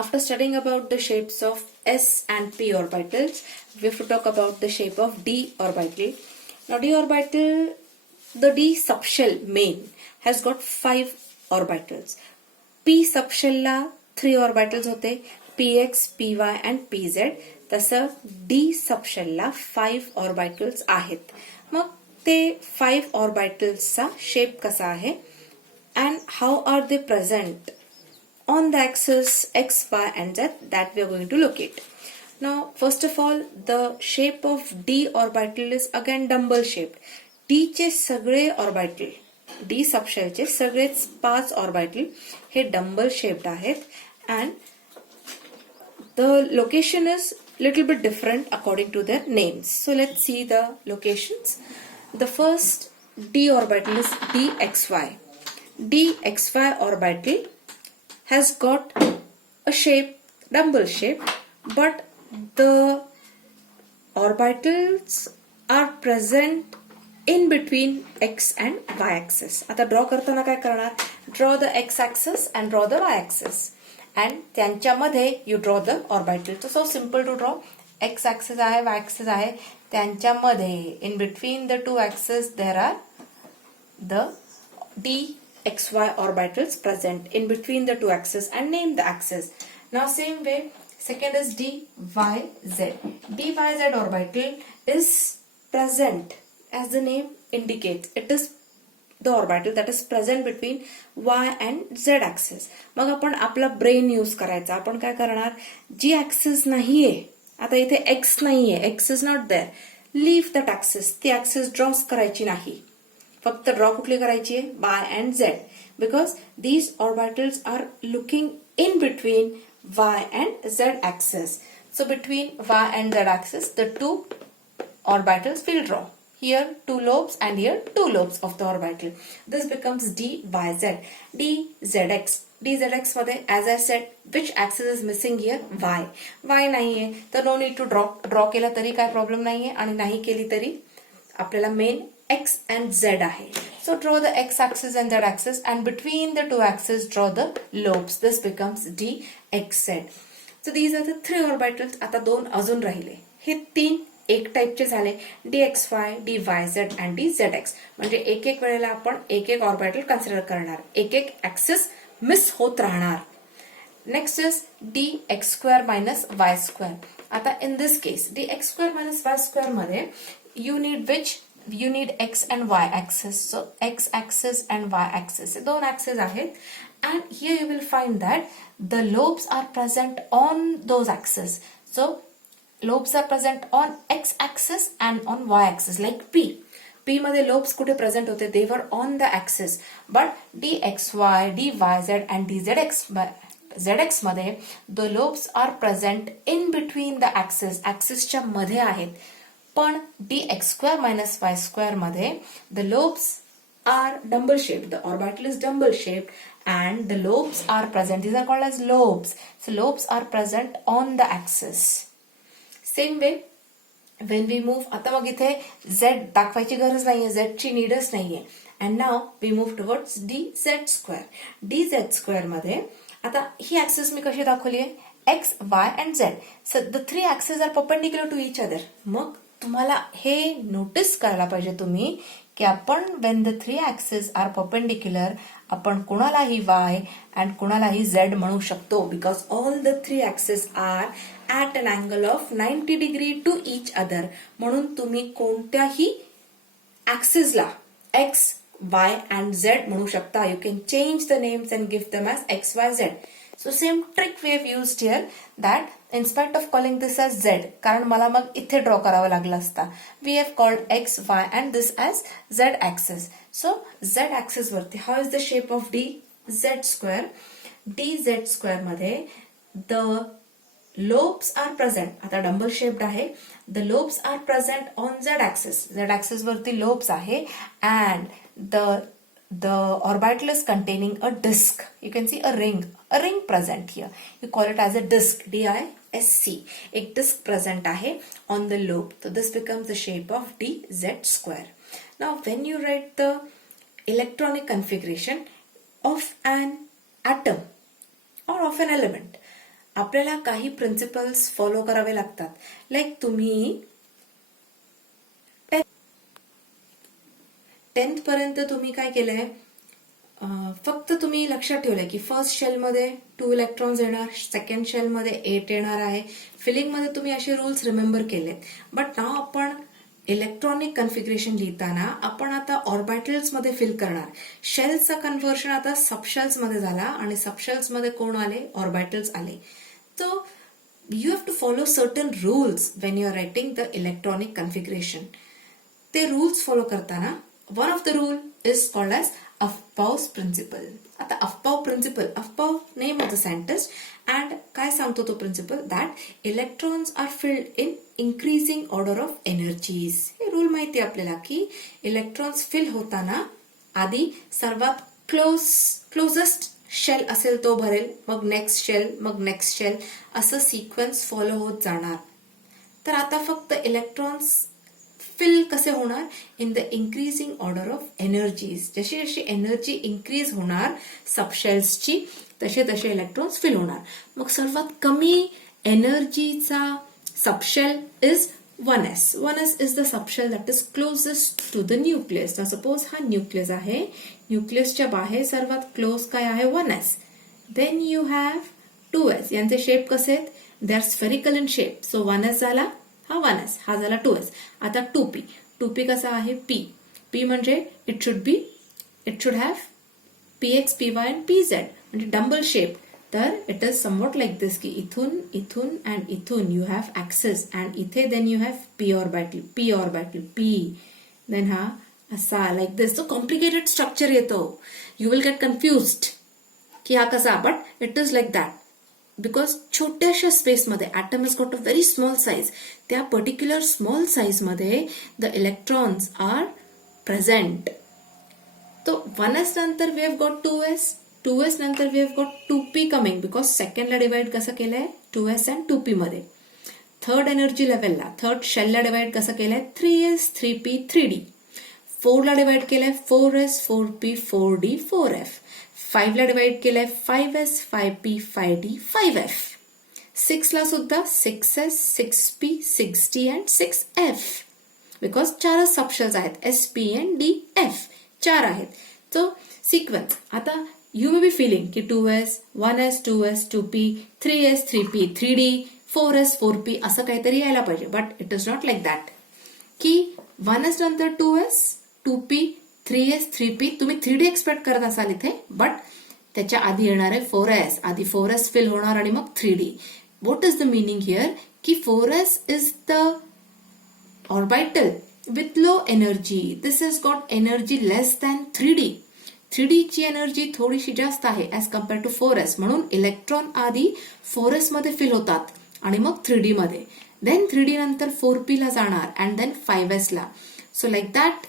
After studying about the shapes of s and p orbitals, we have to talk about the shape of d orbital. Now d orbital, the d subshell main has got 5 orbitals. p subshell ला 3 orbitals होते, px, py and pz. तसं d subshell ला 5 orbitals आहेत. मग ते 5 orbitals चा shape कसा आहे and how are they present on the axis x, y and z, that we are going to look at. Now first of all, the shape of d orbital is again dumbbell shaped. d चे सगळे orbital, d subshell चे सगळेच 5 orbital हे dumbbell shaped आहेत and the location is little bit different according to their names. So let's see the locations. The first d orbital is dxy. dxy orbital has got a shape, dumbbell shape, but the orbitals are present in between x and y axis. आता draw करताना काय करणार? Draw the x axis and draw the y axis. And त्यांच्यामध्ये you draw the orbital. So simple to draw. X axis आहे, y axis आहे. त्यांच्यामध्ये in between the two axes there are the dxy orbitals present in between the two axes and name the axis. Now same way, second is dyz. dyz orbital is present as the name indicates. It is the orbital that is present between y and z axis. मग आपण आपला brain use करायचा. आपण काय करणार? जी axis नाहीये, आता इथे x नाहीये, x is not there. Leave that axis. ती ऍक्सिस ड्रॉच करायची नाही. फक्त ड्रॉ कुठली करायची आहे? y and z, because these orbitals are looking in between y and z axis. So between y and z axis, the two orbitals will draw. Here 2 lobes and here 2 lobes of the orbital. This becomes dyz. dzx. dzx मध्ये, as I said, which axis is missing here? y. y नाहीये, तर no need to draw. Draw केला तरी काय problem नाहीये आणि नाही केली तरी आपल्याला मेन x and z आहे. So draw the x axis and z axis and between the two axes draw the lobes. This becomes dxz. So these are the 3 orbitals. आता 2 अजून राहिले. हे 3 एक टाइपचे झाले, dxy, dyz and dzx. म्हणजे एक एक वेळेला आपण एक एक ऑर्बिटल कन्सिडर करणार, एक एक ऍक्सिस मिस होत राहणार. Next is dx square minus y square. आता in this case dx square minus y square मध्ये you need x and y axis. So x axis and y axis, दोन axes आहेत. And here you will find that the lobes are present on those axes. So lobes are present on x axis and on y axis, like p. p मध्ये lobes कुठे present होते? They were on the axis. But dxy, dyz and dzx zx मध्ये the lobes are present in between the axis. axis च्या मध्ये आहेत. पण dx square minus y square मध्ये the lobes are dumbbell shaped. The orbital is dumbbell shaped and the lobes are present. These are called as lobes. So lobes are present on the axis. Same way, when we move, आता मग इथे z दाखवायची गरज नाहीये, z ची नीडच नाहीये. And now we move towards dz square. dz square मध्ये आता ही ऍक्सिस मी कशी दाखवली आहे? x, y and z. So the 3 axes are perpendicular to each other. मग तुम्हाला हे नोटीस करायला पाहिजे तुम्ही की आपण when the 3 axes are perpendicular, आपण कुणालाही y and कुणालाही z म्हणू शकतो, because all the 3 axes are at an angle of 90 degree to each other. म्हणून तुम्ही कोणत्याही ऍक्सिसला x, y and z म्हणू शकता. You can change the names and give them as x, y, z. So same trick we have used here, that in spite of calling this as z, कारण मला मग इथे draw करावा लागला असता, we have called x, y and this as z axis. So z axis वरती how is the shape of dz square? dz square मध्ये the lobes are present. आता डम्बल शेप्ड आहे. The lobes are present on z axis. z axis वरती lobes आहे and the orbital is containing a disk. You can see a ring present here. You call it as a disk, disc. एक disk present आहे on the lobe. So this becomes the shape of dz square. Now when you write the electronic configuration of an atom or of an element, आपल्याला काही principles follow करावे लागतात. Like तुम्ही 10th पर्यंत तुम्ही काय केलंय, फक्त तुम्ही लक्षात ठेवलंय की फर्स्ट शेलमध्ये 2 इलेक्ट्रॉन्स येणार, सेकंड शेलमध्ये 8 येणार आहे. फिलिंगमध्ये तुम्ही असे रूल्स रिमेंबर केलेत. बट नाव आपण इलेक्ट्रॉनिक कन्फिगरेशन लिहिताना आपण आता ऑर्बिटल्स मध्ये फिल करणार. शेल्सचा कन्व्हर्शन आता सबशेल्स मध्ये झाला आणि सबशेल्स मध्ये कोण आले, ऑर्बिटल्स आले. So you have to follow certain rules when you are writing the electronic configuration. ते rules follow करताना one of the rule is called as Aufbau's principle. आता Aufbau principle, Aufbau name of the scientist, and काय सांगतो तो principle that electrons are filled in increasing order of energies. हे rule माहिती आहे आपल्याला की इलेक्ट्रॉन्स फिल होताना आधी सर्वात क्लोजेस्ट शेल असेल तो भरेल, मग नेक्स्ट शेल, मग नेक्स्ट शेल, असं सिक्वेन्स फॉलो होत जाणार. तर आता फक्त इलेक्ट्रॉन्स फिल कसे होणार, in the increasing order of energies. जशी जशी एनर्जी इन्क्रीज होणार सबशेल्सची तसे तसे इलेक्ट्रॉन्स फिल होणार. मग सर्वात कमी एनर्जीचा subshell is 1s. 1s is the subshell that is closest to the nucleus. Now suppose हा न्यूक्लियस आहे, न्यूक्लियसच्या बाहेर सर्वात क्लोज काय आहे, 1s. Then you have 2s. यांचे शेप कसे आहेत, they are spherical in shape. So 1s झाला, हा 1s, हा झाला 2s. आता 2p. 2p कसा आहे, p. p म्हणजे it should have px, py and pz म्हणजे डंबल शेप. तर it is somewhat like this की इथून इथून अँड इथून यू हॅव ऍक्सेस अँड इथे then you have p orbital p. Then हा असा लाईक दिस. जो कॉम्प्लिकेटेड स्ट्रक्चर येतो, यू विल गेट कन्फ्युज्ड की हा कसा, but it is like that. Because छोट्याशा स्पेसमध्ये atom is got a very small size. त्या पर्टिक्युलर स्मॉल साईजमध्ये द इलेक्ट्रॉन्स आर प्रेझेंट. तो 1s नंतर we have got 2s. 2s नंतर we have got 2p coming, because सेकंडला divide कसं केलंय, 2s अँड 2p मध्ये. थर्ड एनर्जी लेवलला, थर्ड शेलला डिवाइड कसं केलंय, 3s, 3p, 3d. 4 ला डिवाइड केलंय 4s, 4p, 4d, 4f. 5 ला डिवाइड केलंय 5s, 5p, 5d, 5f. 6 ला सुद्धा 6s, 6p, 6d and 6f. Because 4 subshells आहेत, s, p and d, f. 4 आहेत. सो सिक्वेन्स आता you may be feeling की 2s, 1s, 2s, 2p, 3s, 3p, 3d, 4s, 4p असं काहीतरी यायला पाहिजे. But it is not like that की 1s नंतर 2s, 2p, 3s, 3p, तुम्ही 3d एक्सपेक्ट करत असाल इथे, बट त्याच्या आधी येणार आहे 4s. आधी 4s फिल होणार आणि मग 3d. What is the meaning here की 4s is the orbital with low energy. This is got energy less than 3d. 3d ची एनर्जी थोडीशी जास्त आहे ऍज कम्पेअर टू 4s. म्हणून इलेक्ट्रॉन आधी 4s मध्ये फिल होतात आणि मग 3d मध्ये. देन 3d नंतर 4p ला जाणार अँड देन 5s ला. So like that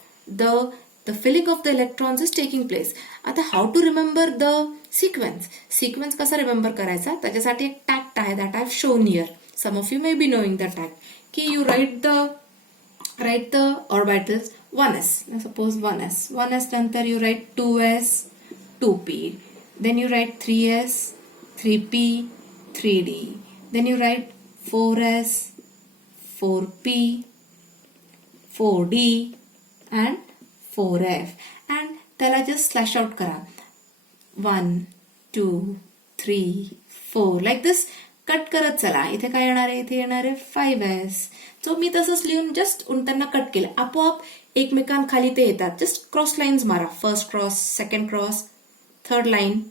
the filling of the electrons is taking place. आता how to remember the sequence कसा रिमेंबर करायचा, त्याच्यासाठी एक टॅक्ट आहे that I have shown here. Some of you may be knowing the tact की you write the orbitals 1s. Now suppose 1s. 1s नंतर you write 2s, 2p. Then you write 3s, 3p, 3d. Then you write 4s, 4p, 4d and 4f. And त्याला just slash out करा. 1, 2, 3, 4 like this. Cut करत चला. इथे काय येणार आहे, इथे येणार आहे 5s. सो मी तसंच लिहून जस्ट त्यांना कट केलं. आपोआप एकमेकांखाली ते येतात. जस्ट क्रॉस लाईन्स मारा. First cross, second cross, third line,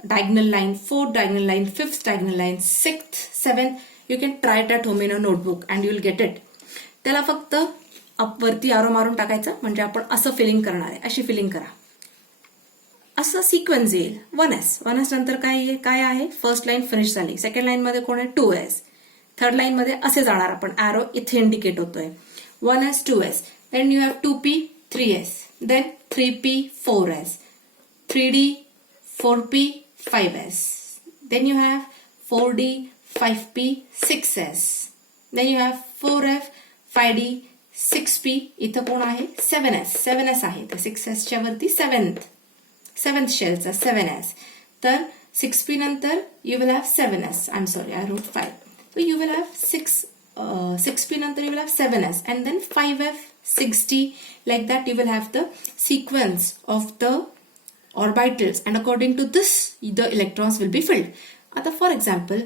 diagonal line, fourth diagonal line, fifth diagonal line, sixth, seventh. You can try it at home in a notebook and you will get it. त्याला फक्त वरती आरो मारून टाकायचं, म्हणजे आपण असं feeling करणार आहे. अशी फिलिंग करा, असं सिक्वेन्स येईल. 1s नंतर काय आहे, फर्स्ट लाईन फिनिश झाली. सेकंड लाईन मध्ये कोण आहे, 2s. थर्ड लाईन मध्ये असे जाणार आपण, ॲरो इथे इंडिकेट होतोय. 1s, 2s. Then you have 2p, 3s. Then 3p, 4s. 3d, 4p, 5s. Then you have 4d, 5p, 6s. Then you have 4f, 5d, 6p. इथं कोण आहे, 7s आहे. तर 6s च्या वरती 7th शेलचा 7s. तर 6p नंतर you will have 7s. I'm sorry, I wrote 5. So you will have 6p नंतर you will have 7s and then 5f, 6d. Like that you will have the sequence of the orbitals and according to this the electrons will be filled. आता for example,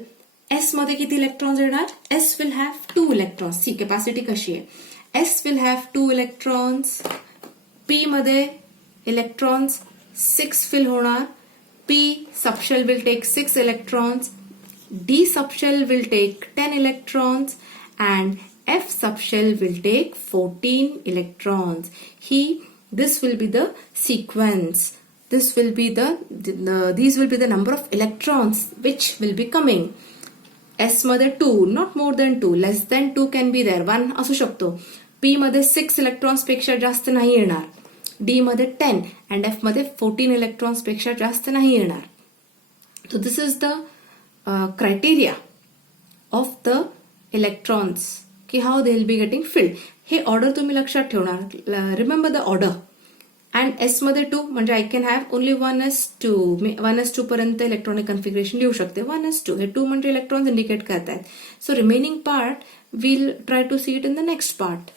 S मध्ये किती electrons येणार? S will have 2 electrons. See capacity कशी आहे? S will have 2 electrons. P मध्ये electrons 6 fill होणार. P subshell will take 6 electrons. D subshell will take 10 electrons and F subshell will take 14 electrons. This will be the sequence. These will be the number of electrons which will be coming. S मध्ये 2, not more than 2, less than 2 can be there, 1 असू शकतो. P मध्ये 6 electrons पेक्षा जास्त नाही येणार. D मध्ये 10 and F मध्ये 14 electrons पेक्षा जास्त नाही येणार. So this is the criteria of the electrons की how they will be getting filled. हे ऑर्डर तुम्ही लक्षात ठेवणार. Remember the order. And S मध्ये 2 म्हणजे I can have only 1s2. 1s2 पर्यंत इलेक्ट्रॉनिक कन्फिगरेशन लिहू शकते. 1s2 हे 2 म्हणजे इलेक्ट्रॉन्स इंडिकेट करतायत. So remaining part we'll try to see it in the next part.